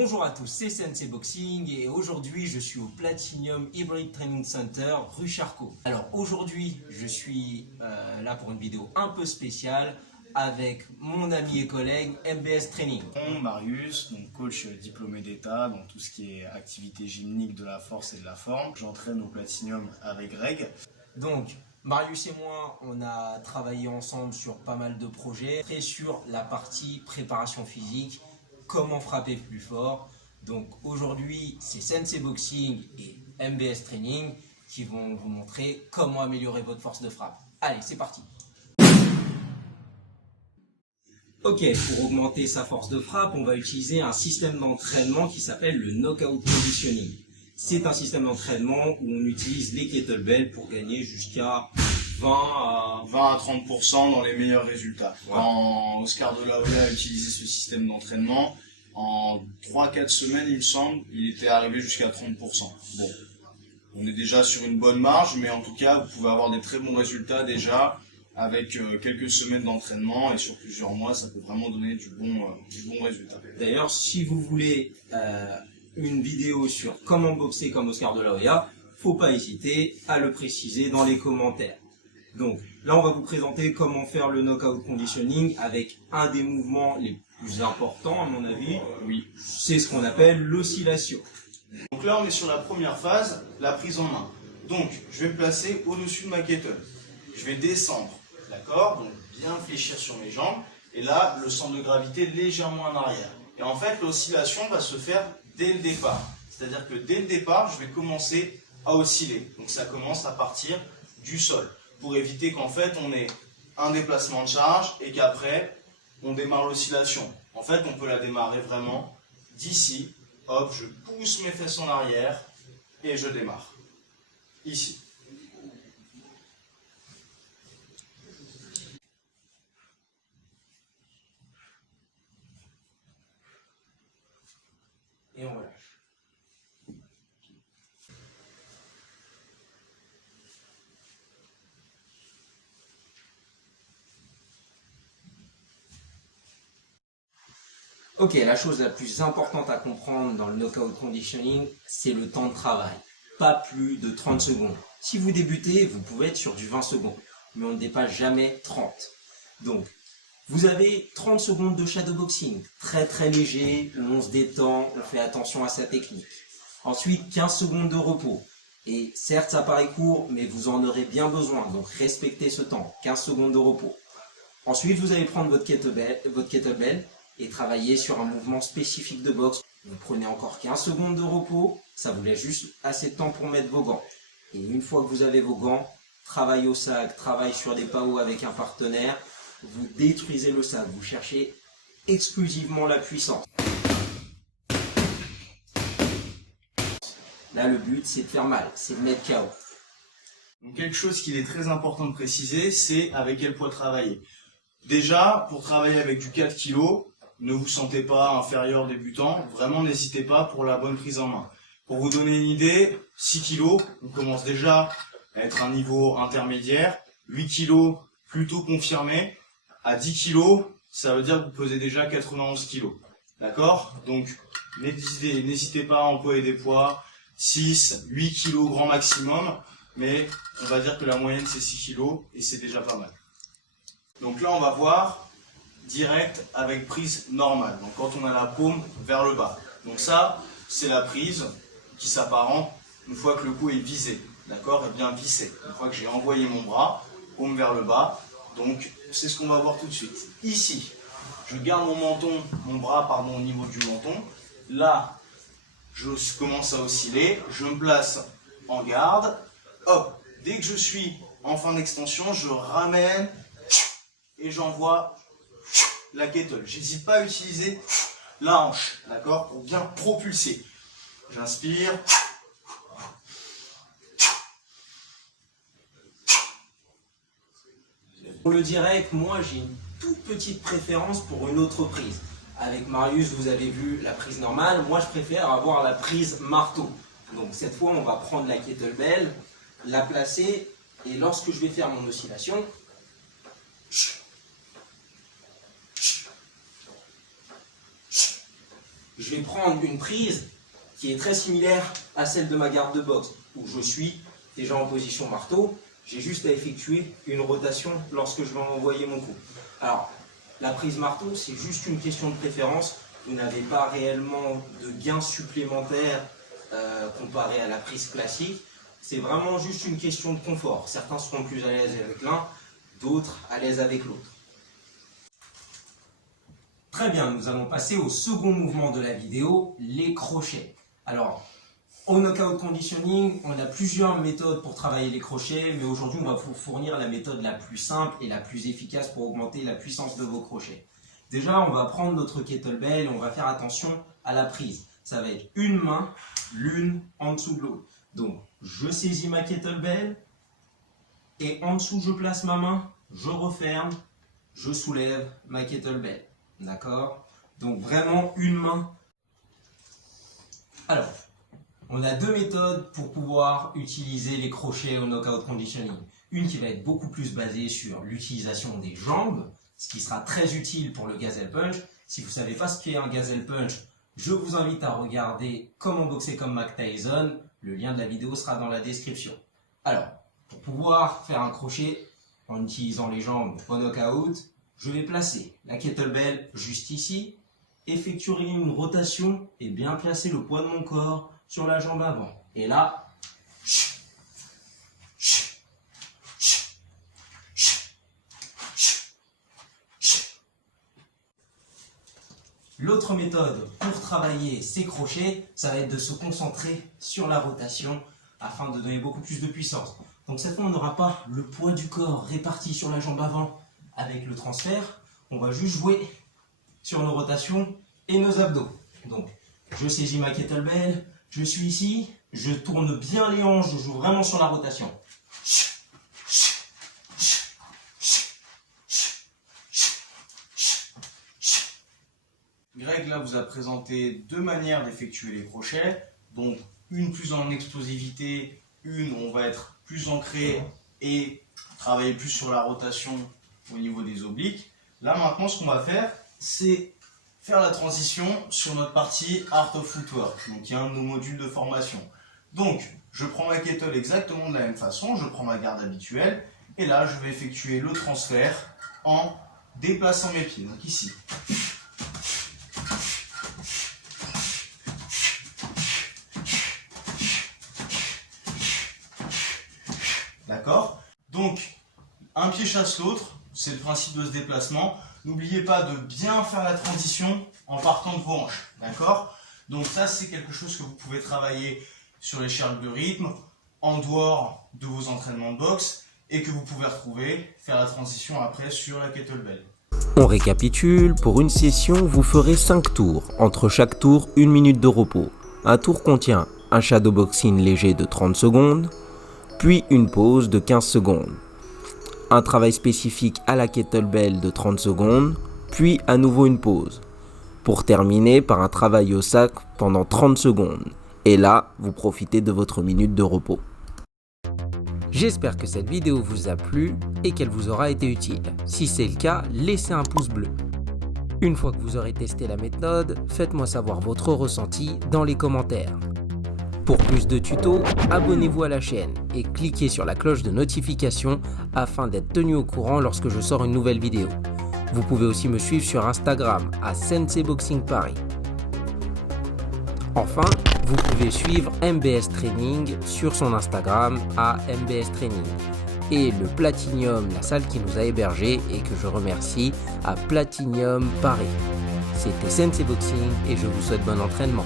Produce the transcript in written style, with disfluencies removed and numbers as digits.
Bonjour à tous, c'est Sensei Boxing et aujourd'hui je suis au Platinum Hybrid Training Center rue Charcot. Alors aujourd'hui je suis là pour une vidéo un peu spéciale avec mon ami et collègue MBS Training. Marius, donc coach diplômé d'État dans tout ce qui est activité gymnique de la force et de la forme. J'entraîne au Platinum avec Greg. Donc Marius et moi on a travaillé ensemble sur pas mal de projets, très sur la partie préparation physique, comment frapper plus fort. Donc aujourd'hui c'est Sensei Boxing et MBS Training qui vont vous montrer comment améliorer votre force de frappe. Allez, c'est parti. Ok, pour augmenter sa force de frappe, on va utiliser un système d'entraînement qui s'appelle le Knockout Conditioning. C'est un système d'entraînement où on utilise les kettlebells pour gagner jusqu'à 20 à 30% dans les meilleurs résultats. Ouais. Quand Oscar de la Hoya a utilisé ce système d'entraînement, en 3-4 semaines, il me semble, il était arrivé jusqu'à 30%. Bon, on est déjà sur une bonne marge, mais en tout cas, vous pouvez avoir des très bons résultats déjà avec quelques semaines d'entraînement et sur plusieurs mois, ça peut vraiment donner du bon résultat. D'ailleurs, si vous voulez une vidéo sur comment boxer comme Oscar de la Hoya, faut pas hésiter à le préciser dans les commentaires. Donc là, on va vous présenter comment faire le knockout conditioning avec un des mouvements les plus importants, à mon avis. Oui. C'est ce qu'on appelle l'oscillation. Donc là, on est sur la première phase, la prise en main. Donc, je vais me placer au-dessus de ma kettle. Je vais descendre, d'accord? Donc, bien fléchir sur mes jambes. Et là, le centre de gravité légèrement en arrière. Et en fait, l'oscillation va se faire dès le départ. C'est-à-dire que dès le départ, je vais commencer à osciller. Donc, ça commence à partir du sol. Pour éviter qu'en fait, on ait un déplacement de charge et qu'après, on démarre l'oscillation. En fait, on peut la démarrer vraiment d'ici. Hop, je pousse mes fesses en arrière et je démarre. Ici. Et on relâche. Ok, la chose la plus importante à comprendre dans le knockout conditioning, c'est le temps de travail. Pas plus de 30 secondes. Si vous débutez, vous pouvez être sur du 20 secondes, mais on ne dépasse jamais 30. Donc, vous avez 30 secondes de shadowboxing, très très léger, où on se détend, on fait attention à sa technique. Ensuite, 15 secondes de repos. Et certes, ça paraît court, mais vous en aurez bien besoin, donc respectez ce temps, 15 secondes de repos. Ensuite, vous allez prendre votre kettlebell et travailler sur un mouvement spécifique de boxe. Vous prenez encore 15 secondes de repos, ça vous laisse juste assez de temps pour mettre vos gants. Et une fois que vous avez vos gants, travail au sac, travail sur des PAO avec un partenaire, vous détruisez le sac, vous cherchez exclusivement la puissance. Là, le but, c'est de faire mal, c'est de mettre KO. Donc, quelque chose qu'il est très important de préciser, c'est avec quel poids travailler. Déjà, pour travailler avec du 4 kg, ne vous sentez pas inférieur débutant, vraiment n'hésitez pas pour la bonne prise en main. Pour vous donner une idée, 6 kg, on commence déjà à être un niveau intermédiaire, 8 kg plutôt confirmé, à 10 kg, ça veut dire que vous pesez déjà 91 kg. D'accord? Donc, n'hésitez pas à employer des poids, 6, 8 kg grand maximum, mais on va dire que la moyenne c'est 6 kg et c'est déjà pas mal. Donc là, on va voir direct avec prise normale. Donc quand on a la paume vers le bas. Donc ça, c'est la prise qui s'apparente une fois que le cou est visé. D'accord? Et bien vissé. Une fois que j'ai envoyé mon bras, paume vers le bas. Donc c'est ce qu'on va voir tout de suite. Ici, je garde mon bras au niveau du menton. Là, je commence à osciller. Je me place en garde. Hop, dès que je suis en fin d'extension, je ramène et j'envoie la kettle. J'hésite pas à utiliser la hanche, d'accord, pour bien propulser. J'inspire. Pour le direct, moi j'ai une toute petite préférence pour une autre prise. Avec Marius, vous avez vu la prise normale. Moi, je préfère avoir la prise marteau. Donc cette fois, on va prendre la kettlebell, la placer, et lorsque je vais faire mon oscillation, je vais prendre une prise qui est très similaire à celle de ma garde de boxe, où je suis déjà en position marteau, j'ai juste à effectuer une rotation lorsque je vais envoyer mon coup. Alors, la prise marteau, c'est juste une question de préférence. Vous n'avez pas réellement de gain supplémentaire comparé à la prise classique. C'est vraiment juste une question de confort. Certains seront plus à l'aise avec l'un, d'autres à l'aise avec l'autre. Très bien, nous allons passer au second mouvement de la vidéo, les crochets. Alors, au knockout conditioning, on a plusieurs méthodes pour travailler les crochets, mais aujourd'hui, on va vous fournir la méthode la plus simple et la plus efficace pour augmenter la puissance de vos crochets. Déjà, on va prendre notre kettlebell et on va faire attention à la prise. Ça va être une main, l'une en dessous de l'autre. Donc, je saisis ma kettlebell et en dessous, je place ma main, je referme, je soulève ma kettlebell. D'accord? Donc, vraiment une main. Alors, on a deux méthodes pour pouvoir utiliser les crochets au knockout conditioning. Une qui va être beaucoup plus basée sur l'utilisation des jambes, ce qui sera très utile pour le gazelle punch. Si vous ne savez pas ce qu'est un gazelle punch, je vous invite à regarder Comment boxer comme Mike Tyson. Le lien de la vidéo sera dans la description. Alors, pour pouvoir faire un crochet en utilisant les jambes au knockout, je vais placer la kettlebell juste ici, effectuer une rotation et bien placer le poids de mon corps sur la jambe avant. Et là, l'autre méthode pour travailler ces crochets, ça va être de se concentrer sur la rotation afin de donner beaucoup plus de puissance. Donc cette fois, on n'aura pas le poids du corps réparti sur la jambe avant avec le transfert. On va juste jouer sur nos rotations et nos abdos. Donc, je saisis ma kettlebell, je suis ici, je tourne bien les hanches, je joue vraiment sur la rotation. Greg là vous a présenté deux manières d'effectuer les crochets, donc une plus en explosivité, une où on va être plus ancré et travailler plus sur la rotation au niveau des obliques. Là maintenant ce qu'on va faire, c'est faire la transition sur notre partie Art of Footwork, donc il y a un de nos modules de formation. Donc je prends ma kettle exactement de la même façon, je prends ma garde habituelle et là je vais effectuer le transfert en déplaçant mes pieds, donc ici. D'accord? Donc, un pied chasse l'autre, c'est le principe de ce déplacement. N'oubliez pas de bien faire la transition en partant de vos hanches. D'accord? Donc ça, c'est quelque chose que vous pouvez travailler sur l'échelle de rythme, en dehors de vos entraînements de boxe, et que vous pouvez retrouver, faire la transition après sur la kettlebell. On récapitule, pour une session, vous ferez 5 tours. Entre chaque tour, 1 minute de repos. Un tour contient un shadowboxing léger de 30 secondes, puis une pause de 15 secondes. Un travail spécifique à la kettlebell de 30 secondes, puis à nouveau une pause. Pour terminer par un travail au sac pendant 30 secondes. Et là, vous profitez de votre minute de repos. J'espère que cette vidéo vous a plu et qu'elle vous aura été utile. Si c'est le cas, laissez un pouce bleu. Une fois que vous aurez testé la méthode, faites-moi savoir votre ressenti dans les commentaires. Pour plus de tutos, abonnez-vous à la chaîne et cliquez sur la cloche de notification afin d'être tenu au courant lorsque je sors une nouvelle vidéo. Vous pouvez aussi me suivre sur Instagram à Sensei Boxing Paris. Enfin, vous pouvez suivre MBS Training sur son Instagram à MBS Training. Et le Platinium, la salle qui nous a hébergés et que je remercie, à Platinium Paris. C'était Sensei Boxing et je vous souhaite bon entraînement.